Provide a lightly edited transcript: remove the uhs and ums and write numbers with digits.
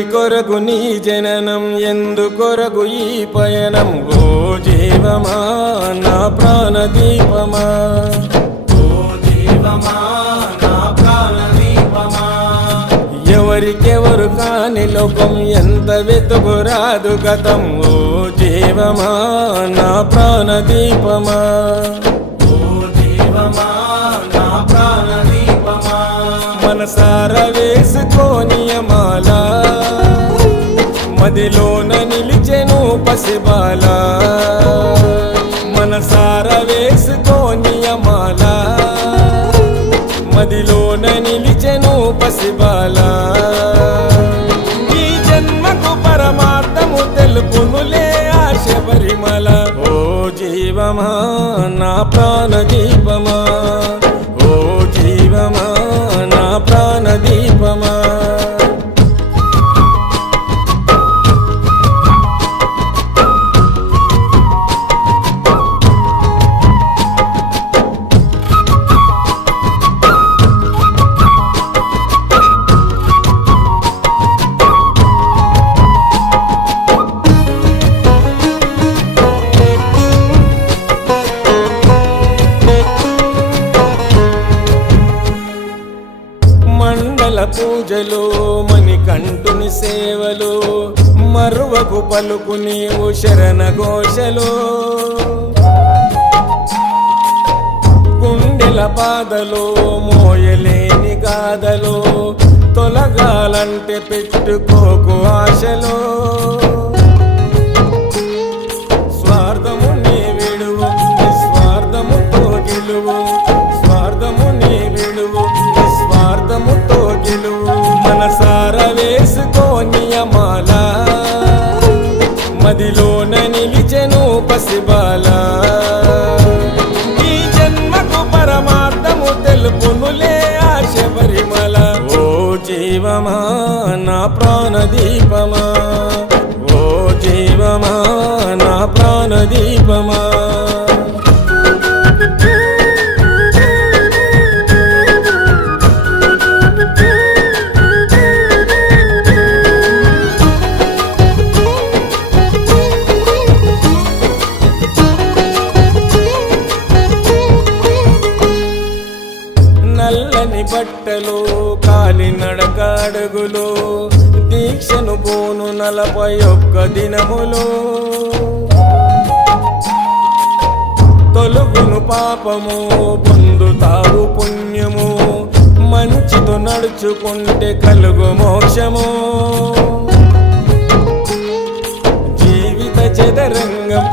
ఎవరి కొరకు నీ జననం, ఎందుకొరకు ఈ పయనం? ఓ జీవమా నా ప్రాణదీపమా, ఓ జీవమా నా ప్రాణదీపమా. ఎవరికెవరు కాని లోకం, ఎంత వెతుకురాదు గతం. ఓ జీవమా నా ప్రాణదీపమా, ఓ జీవమా నా ప్రాణదీపమా. మనసార వేసుకోని మాల, మదిలోన నిలిచెను పసిబాల. మనసార వేసుకోని మాల, మదిలోన నిలిచెను పసిబాల. ఈ జన్మకు పరమార్థము తెలుపునులే ఆశ పరిమళ. ఓ జీవమా నా ప్రాణదీపమా, ఓ జీవమా నా ప్రాణదీపమా. మండల పూజలు, మణికంఠుని సేవలు, మరువకు పలుకు నీవు శరణ ఘోషలు. గుండెల బాధలు, మోయలేని గాథలు, తొలగాలంటే పెట్టుకోకు ఆశలు. స్వార్థము నీ విడువు, నిస్వార్థముతో గెలువు. స్వార్థము నీ విడువు, నిస్వార్థముతో గెలువు. మనసార వేసుకోని మాల, మదిలోన నిలిచెను పసిబాల. ఈ జన్మకు పరమార్థము తెలుపునులే ఆశ పరిమళ. ఓ జీవమా నా ప్రాణదీపమా, ఓ జీవమా నా ప్రాణదీపమా. నల్లని బట్టలు, కాలినడక అడుగులు, దీక్షను పోను 41 దినములు. తొలుగును పాపము, పొందుతావు పుణ్యము. మంచితో నడుచుకుంటే కలుగు మోక్షము. జీవిత చదరంగం